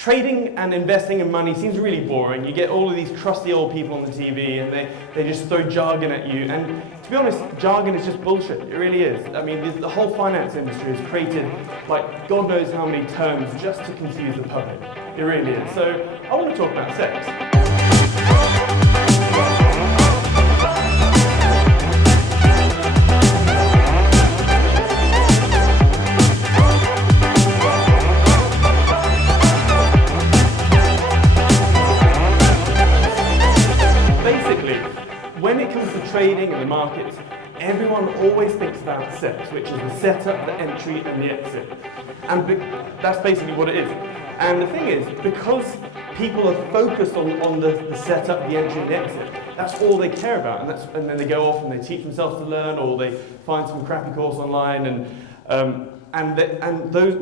trading and investing in money seems really boring. You get all of these crusty old people on the TV and they just throw jargon at you. And to be honest, jargon is just bullshit. It really is. I mean, the whole finance industry has created, like, God knows how many terms just to confuse the public. It really is. So I want to talk about sex. When it comes to trading and the markets, everyone always thinks about sex, which is the setup, the entry, and the exit. And that's basically what it is. And the thing is, because people are focused on the setup, the entry, and the exit, that's all they care about. And then they go off and they teach themselves to learn, or they find some crappy course online, and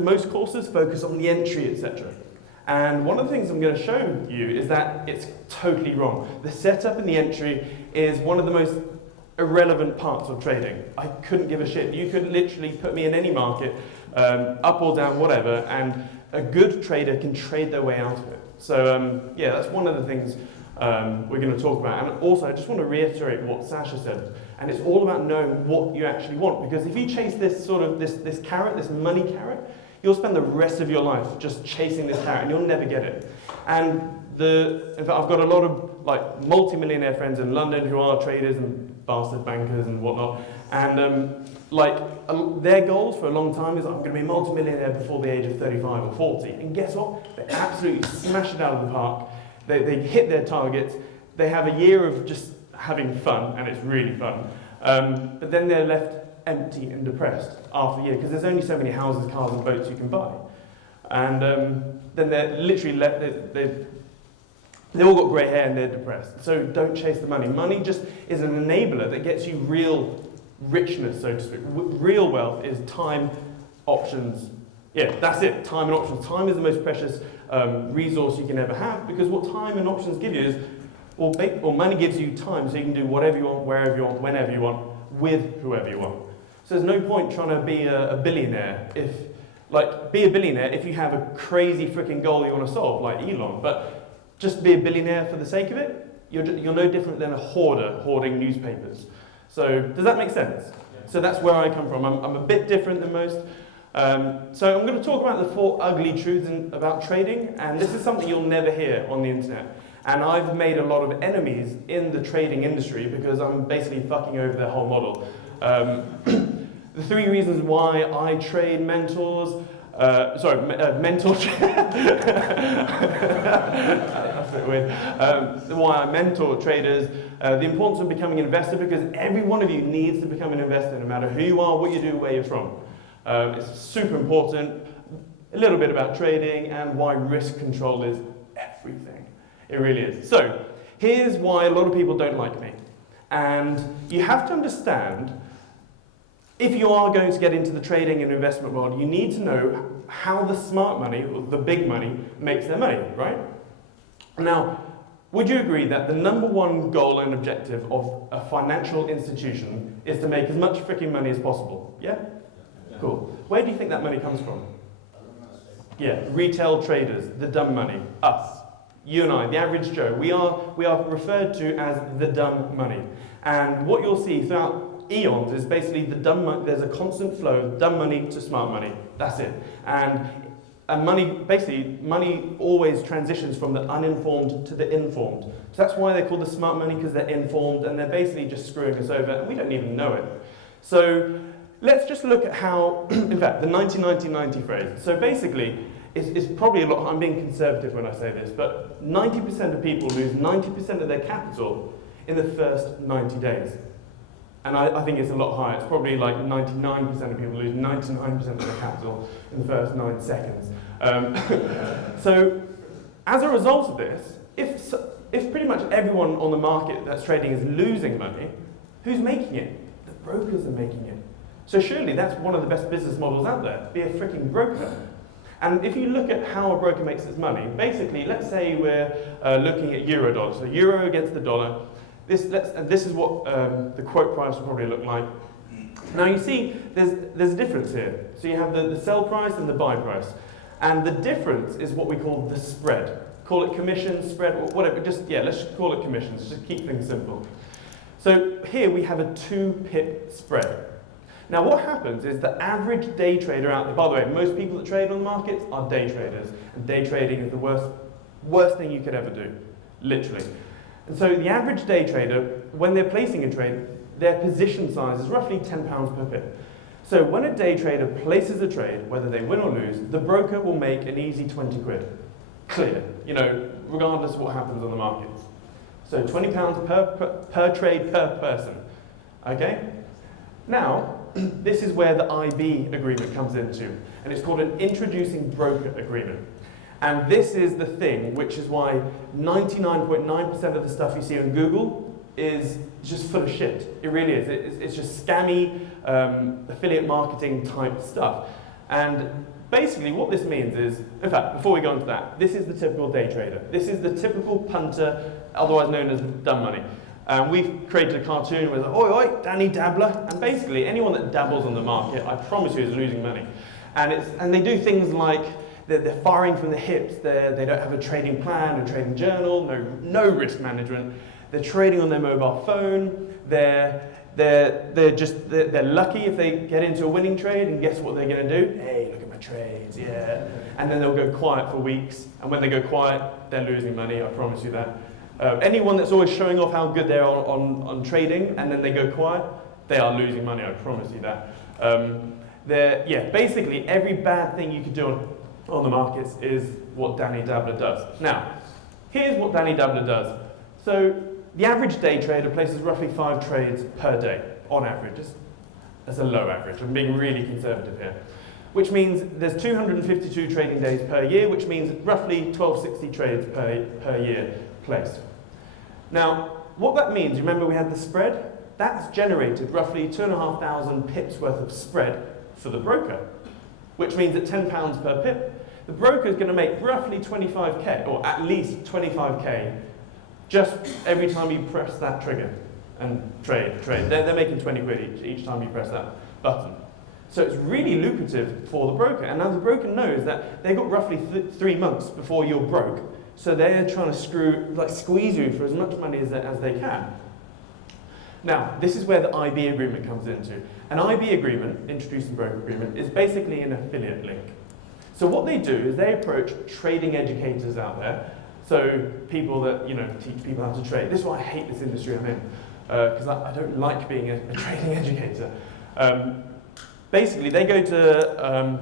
most courses focus on the entry, etc. And one of the things I'm going to show you is that it's totally wrong. The setup and the entry is one of the most irrelevant parts of trading. I couldn't give a shit. You could literally put me in any market, up or down, whatever, and a good trader can trade their way out of it. So yeah, that's one of the things we're going to talk about. And also, I just want to reiterate what Sasha said. And it's all about knowing what you actually want. Because if you chase this sort of, this carrot, this money carrot, you'll spend the rest of your life just chasing this carrot and you'll never get it. And in fact, I've got a lot of like multi-millionaire friends in London who are traders and bastard bankers and whatnot. And their goals for a long time is I'm going to be a multi-millionaire before the age of 35 or 40. And guess what? They absolutely smash it out of the park. They hit their targets. They have a year of just having fun, and it's really fun. But then they're left empty and depressed after a year because there's only so many houses, cars and boats you can buy. And then they're literally they've all got grey hair and they're depressed. So don't chase the money. Money just is an enabler that gets you real richness, so to speak. Real wealth is time, options. Yeah, that's it, time and options. Time is the most precious resource you can ever have, because what time and options give you is, or money gives you time, so you can do whatever you want, wherever you want, whenever you want, with whoever you want. So there's no point trying to be a billionaire be a billionaire if you have a crazy freaking goal you want to solve, like Elon. But just be a billionaire for the sake of it, you're no different than a hoarder hoarding newspapers. So does that make sense? Yeah. So that's where I come from. I'm a bit different than most. So I'm going to talk about the 4 ugly truths about trading, and this is something you'll never hear on the internet. And I've made a lot of enemies in the trading industry because I'm basically fucking over their whole model. The 3 reasons why I trade mentors, mentor. That's a bit weird. Why I mentor traders, the importance of becoming an investor, because every one of you needs to become an investor, no matter who you are, what you do, where you're from. It's super important. A little bit about trading and why risk control is everything. It really is. So here's why a lot of people don't like me. And you have to understand, if you are going to get into the trading and investment world, you need to know how the smart money, or the big money, makes their money, right? Now, would you agree that the #1 goal and objective of a financial institution is to make as much freaking money as possible? Yeah? Cool. Where do you think that money comes from? Yeah, retail traders, the dumb money, us. You and I, the average Joe, we are referred to as the dumb money. And what you'll see throughout eons is basically the dumb money. There's a constant flow of dumb money to smart money. That's it. And money always transitions from the uninformed to the informed. So that's why they're called the smart money, because they're informed and they're basically just screwing us over and we don't even know it. So let's just look at how, in fact, the 90-90-90 phrase. So basically, it's probably a lot, I'm being conservative when I say this, but 90% of people lose 90% of their capital in the first 90 days. And I think it's a lot higher. It's probably like 99% of people lose 99% of their capital in the first 9 seconds. So as a result of this, if pretty much everyone on the market that's trading is losing money, who's making it? The brokers are making it. So surely that's one of the best business models out there. Be a freaking broker. And if you look at how a broker makes its money, basically, let's say we're looking at euro-dollar. So euro against the dollar. This is what the quote price will probably look like. Now you see, there's a difference here. So you have the sell price and the buy price. And the difference is what we call the spread. Call it commission, spread, or whatever, let's just call it commissions, just keep things simple. So here we have a 2-pip spread. Now what happens is the average day trader out there, by the way, most people that trade on the markets are day traders, and day trading is the worst thing you could ever do, literally. And so the average day trader, when they're placing a trade, their position size is roughly £10 per pip. So when a day trader places a trade, whether they win or lose, the broker will make an easy 20 quid. Clear, regardless of what happens on the markets. So £20 per trade per person. Okay? Now, this is where the IB agreement comes into, and it's called an introducing broker agreement. And this is the thing, which is why 99.9% of the stuff you see on Google is just full of shit. It really is. It's just scammy affiliate marketing type stuff. And basically what this means is, in fact, before we go into that, this is the typical day trader. This is the typical punter, otherwise known as dumb money. We've created a cartoon where it's like, oi, oi, Danny Dabbler. And basically anyone that dabbles on the market, I promise you, is losing money. And they do things like, they're firing from the hips, they don't have a trading plan, a trading journal, no risk management. They're trading on their mobile phone. They're lucky if they get into a winning trade, and guess what they're going to do? Hey, look at my trades, yeah. And then they'll go quiet for weeks, and when they go quiet, they're losing money, I promise you that. Anyone that's always showing off how good they are on trading, and then they go quiet, they are losing money, I promise you that. Basically every bad thing you could do on the markets is what Danny Dabbler does. Now, here's what Danny Dabbler does. So the average day trader places roughly 5 trades per day, on average. That's a low average. I'm being really conservative here. Which means there's 252 trading days per year, which means roughly 1260 trades per year placed. Now, what that means, remember we had the spread? That's generated roughly 2,500 pips worth of spread for the broker, which means at £10 per pip, the broker is going to make roughly 25k, or at least 25k, just every time you press that trigger and trade. They're making 20 quid each time you press that button. So it's really lucrative for the broker. And now the broker knows that they've got roughly 3 months before you're broke. So they're trying to squeeze you for as much money as they can. Now, this is where the IB agreement comes into. An IB agreement, introducing broker agreement, is basically an affiliate link. So what they do is they approach trading educators out there. So people that teach people how to trade. This is why I hate this industry I'm in, because I don't like being a trading educator. Basically, they go to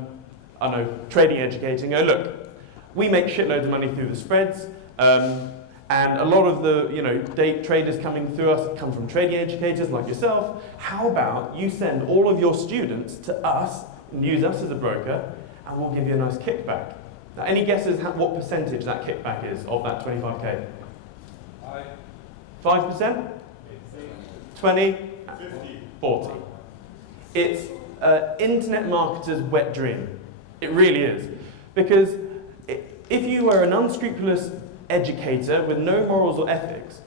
trading educator and go, look, we make shitloads of money through the spreads, and a lot of the day traders coming through us come from trading educators like yourself. How about you send all of your students to us and use us as a broker, and we'll give you a nice kickback. Now, any guesses what percentage that kickback is of that 25k? 5%? 20? 50? 40. It's internet marketer's wet dream. It really is. Because if you were an unscrupulous educator with no morals or ethics,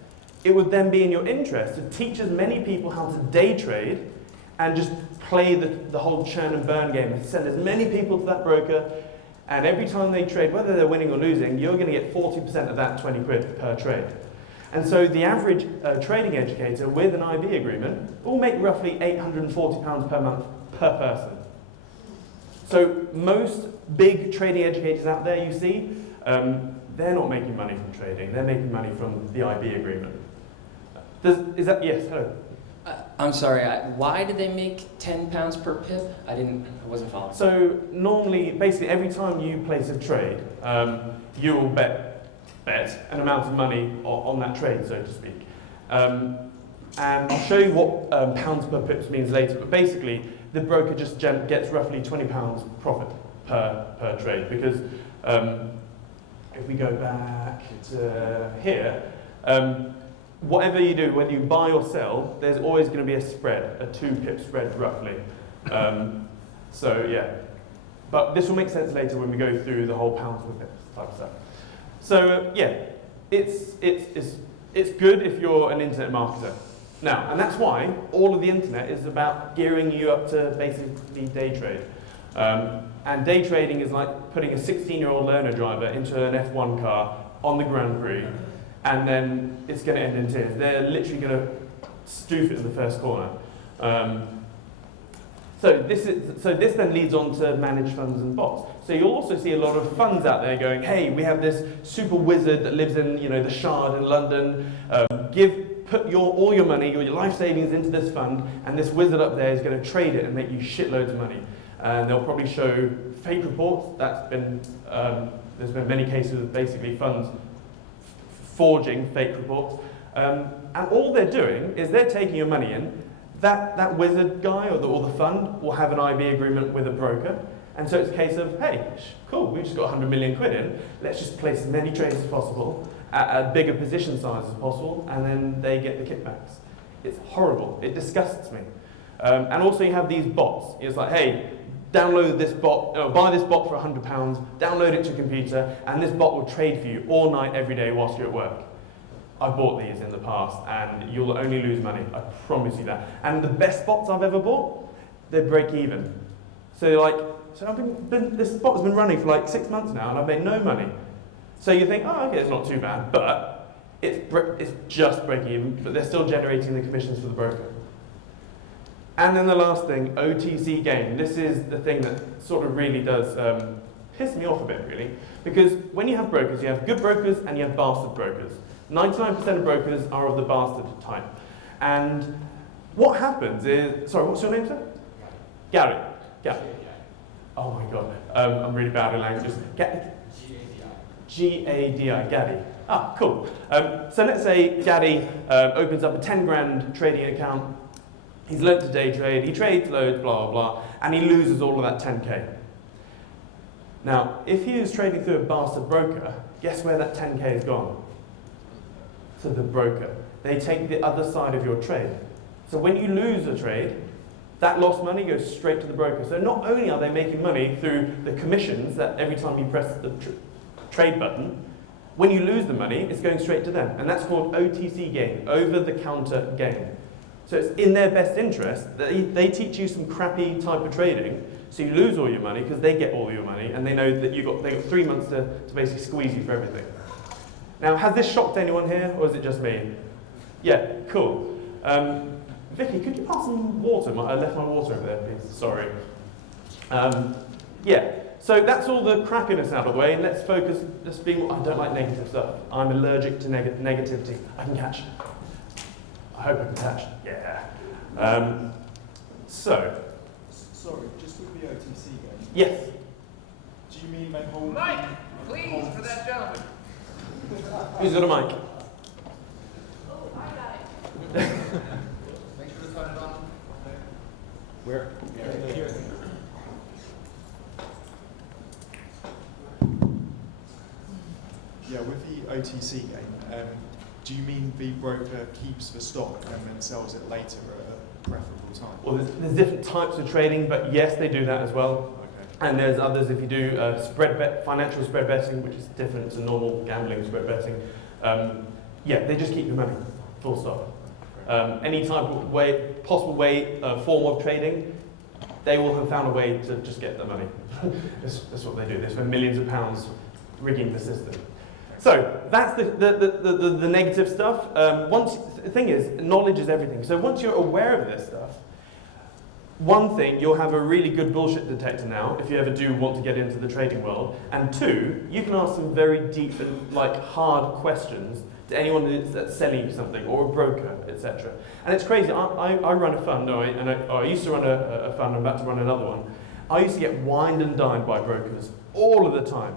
it would then be in your interest to teach as many people how to day trade and just play the whole churn and burn game and send as many people to that broker, and every time they trade, whether they're winning or losing, you're going to get 40% of that 20 quid per trade. And so the average trading educator with an IB agreement will make roughly £840 per month per person. So most big trading educators out there you see, they're not making money from trading, they're making money from the IB agreement. Yes, hello? I'm sorry, why do they make £10 per pip? I wasn't following. So normally, basically every time you place a trade, you will bet an amount of money on that trade, so to speak. And I'll show you what pounds per pips means later, but basically the broker just gets roughly £20 profit per trade, because if we go back to here, whatever you do, whether you buy or sell, there's always going to be a spread, a 2-pip spread roughly. So yeah, but this will make sense later when we go through the whole pounds per pips type stuff. So yeah, it's good if you're an internet marketer. Now, and that's why all of the internet is about gearing you up to basically day trade. And day trading is like putting a 16-year-old learner driver into an F1 car on the Grand Prix, and then it's going to end in tears. They're literally going to stoof it in the first corner. So this then leads on to managed funds and bots. So you'll also see a lot of funds out there going, hey, we have this super wizard that lives in the Shard in London. Put all your money, your life savings into this fund, and this wizard up there is going to trade it and make you shitloads of money. And they'll probably show fake reports. There's been many cases of basically funds forging fake reports. And all they're doing is they're taking your money in. That wizard guy or the fund will have an IB agreement with a broker. And so it's a case of, hey, cool, we've just got 100 million quid in. Let's just place as many trades as possible at a bigger position size as possible, and then they get the kickbacks. It's horrible. It disgusts me. And also you have these bots. It's like, hey, download this bot, buy this bot for £100, download it to your computer, and this bot will trade for you all night, every day whilst you're at work. I've bought these in the past, and you'll only lose money. I promise you that. And the best bots I've ever bought, they break even. So this bot has been running for like 6 months now, and I've made no money. So you think, oh, okay, it's not too bad, but it's just break even, but they're still generating the commissions for the broker. And then the last thing, OTC gain. This is the thing that sort of really does piss me off a bit, really, because when you have brokers, you have good brokers and you have bastard brokers. 99% of brokers are of the bastard type. And what happens is, sorry, what's your name, sir? Gary. Gary. Oh my God, I'm really bad at languages. G-A-D-I, Gary. Ah, cool. So let's say Gary opens up a 10 grand trading account. He's learned to day trade, he trades loads, blah, blah, blah, and he loses all of that 10K. Now, if he is trading through a bastard broker, guess where that 10K is gone? To the broker. They take the other side of your trade. So when you lose a trade, that lost money goes straight to the broker. So not only are they making money through the commissions that every time you press the trade button, when you lose the money, it's going straight to them. And that's called OTC gain, over-the-counter gain. So it's in their best interest that they teach you some crappy type of trading, so you lose all your money because they get all your money, and they know that they got 3 months to basically squeeze you for everything. Now, has this shocked anyone here, or is it just me? Yeah, cool. Vicky, could you pass some water? I left my water over there, please. Sorry. Yeah, so that's all the crappiness out of the way, and let's focus. I don't like negative stuff. I'm allergic to negativity. I can catch. I hope I can catch. Yeah. Sorry, just with the OTC game. Yes. Do you mean they hold? Mike, please, for that gentleman. Who's got a mic? Oh, I got it. Make sure to turn it on. Where? Here. Yeah, with the OTC game, do you mean the broker keeps the stock and then sells it later at a preferable time? Well, there's different types of trading, but yes, they do that as well. Okay. And there's others if you do financial spread betting, which is different to normal gambling spread betting. Yeah, they just keep your money, full stop. Any type of possible form of trading, they will have found a way to just get the money. That's what they do. They spend millions of pounds rigging the system. So that's the negative stuff. The thing is, knowledge is everything. So once you're aware of this stuff, one thing, you'll have a really good bullshit detector now if you ever do want to get into the trading world. And two, you can ask some very deep and hard questions to anyone that's selling you something, or a broker, etc. And it's crazy. I run a fund, I used to run a fund. I'm about to run another one. I used to get wined and dined by brokers all of the time,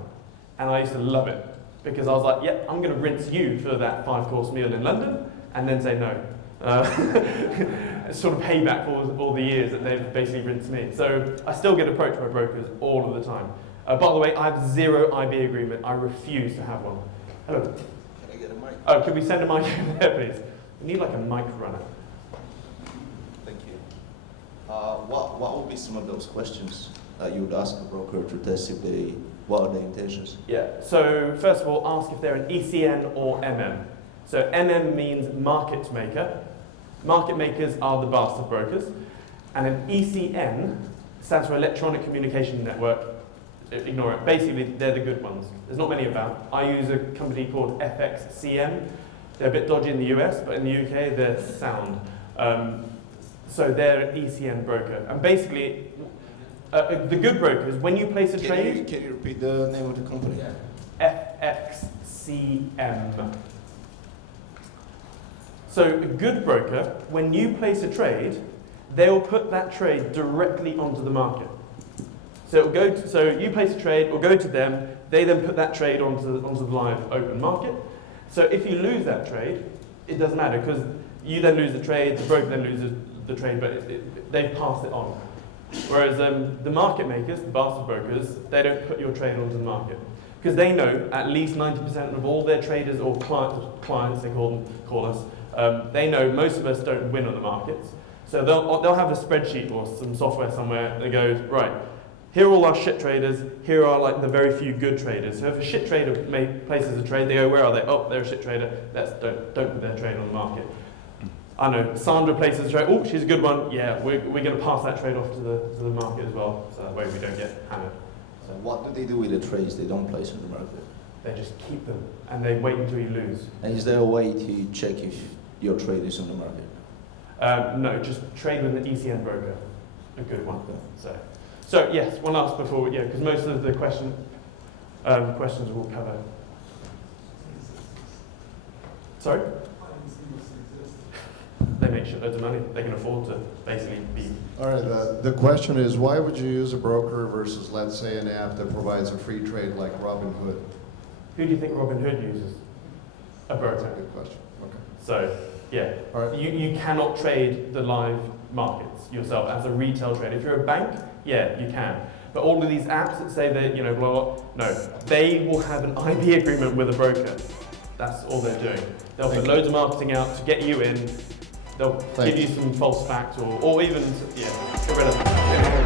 and I used to love it. Because I was like, yeah, I'm going to rinse you for that 5-course meal in London, and then say no. It's sort of payback for all the years that they've basically rinsed me. So I still get approached by brokers all of the time. By the way, I have 0 IB agreement. I refuse to have one. Hello. Can I get a mic? Oh, could we send a mic over there, please? We need like a mic runner. Thank you. What would be some of those questions that you would ask a broker to test what are their intentions? Yeah, so first of all, ask if they're an ECN or MM. So MM means market maker. Market makers are the bastard brokers. And an ECN stands for Electronic Communication Network. Ignore it. Basically, they're the good ones. There's not many about. I use a company called Siam. They're a bit dodgy in the US, but in the UK, they're sound. So they're an ECN broker. And basically, the good brokers, when you place a trade... Can you repeat the name of the company? FXCM. So a good broker, when you place a trade, they'll put that trade directly onto the market. So it'll go to, so you place a trade, it'll go to them, they then put that trade onto the live open market. So if you lose that trade, it doesn't matter because you then lose the trade, the broker then loses the trade, but they've passed it on. Whereas the market makers, the bastard brokers, they don't put your trade onto the market. Because they know at least 90% of all their traders or clients, they call us, they know most of us don't win on the markets. So they'll have a spreadsheet or some software somewhere that goes, right, here are all our shit traders, here are like the very few good traders. So if a shit trader places a trade, they go, where are they? Oh, they're a shit trader, don't put their trade on the market. I know, Sandra places a trade, oh, she's a good one, yeah, we're going to pass that trade off to the market as well, so that way we don't get hammered. So what do they do with the trades they don't place in the market? They just keep them, and they wait until you lose. And is there a way to check if your trade is on the market? No, just trade with an ECN broker, a good one. So yes, one last before, yeah, because most of the questions we'll cover. Sorry? They make shitloads of money. They can afford to basically be. All right, the question is, why would you use a broker versus, let's say, an app that provides a free trade like Robinhood? Who do you think Robinhood uses? A broker. That's a good question. Okay. So, yeah, All right. you cannot trade the live markets yourself as a retail trader. If you're a bank, yeah, you can. But all of these apps that say that, you know, blah, blah, no, they will have an IP agreement with a broker. That's all they're doing. They'll put loads of marketing out to get you in. They'll give you some false facts or even, yeah, irrelevant.